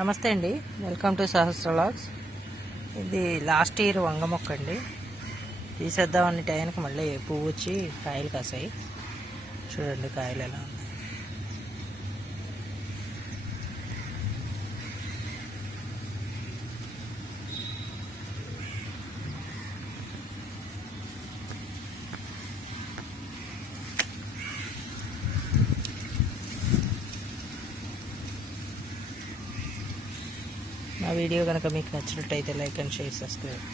నమస్తే అండి. Welcome to Sahasra vlogs. ఇది లాస్ట్ ఇయర్ వంగ మొక్క అండి. తీసేద్దామని టైంకి మళ్ళీ పువ్వు వచ్చి కాయలు కాసాయి. చూడండి కాయలు ఎలా వీడియో కనుక మీకు నచ్చినట్టయితే లైక్ అండ్ షేర్ సబ్స్క్రైబ్.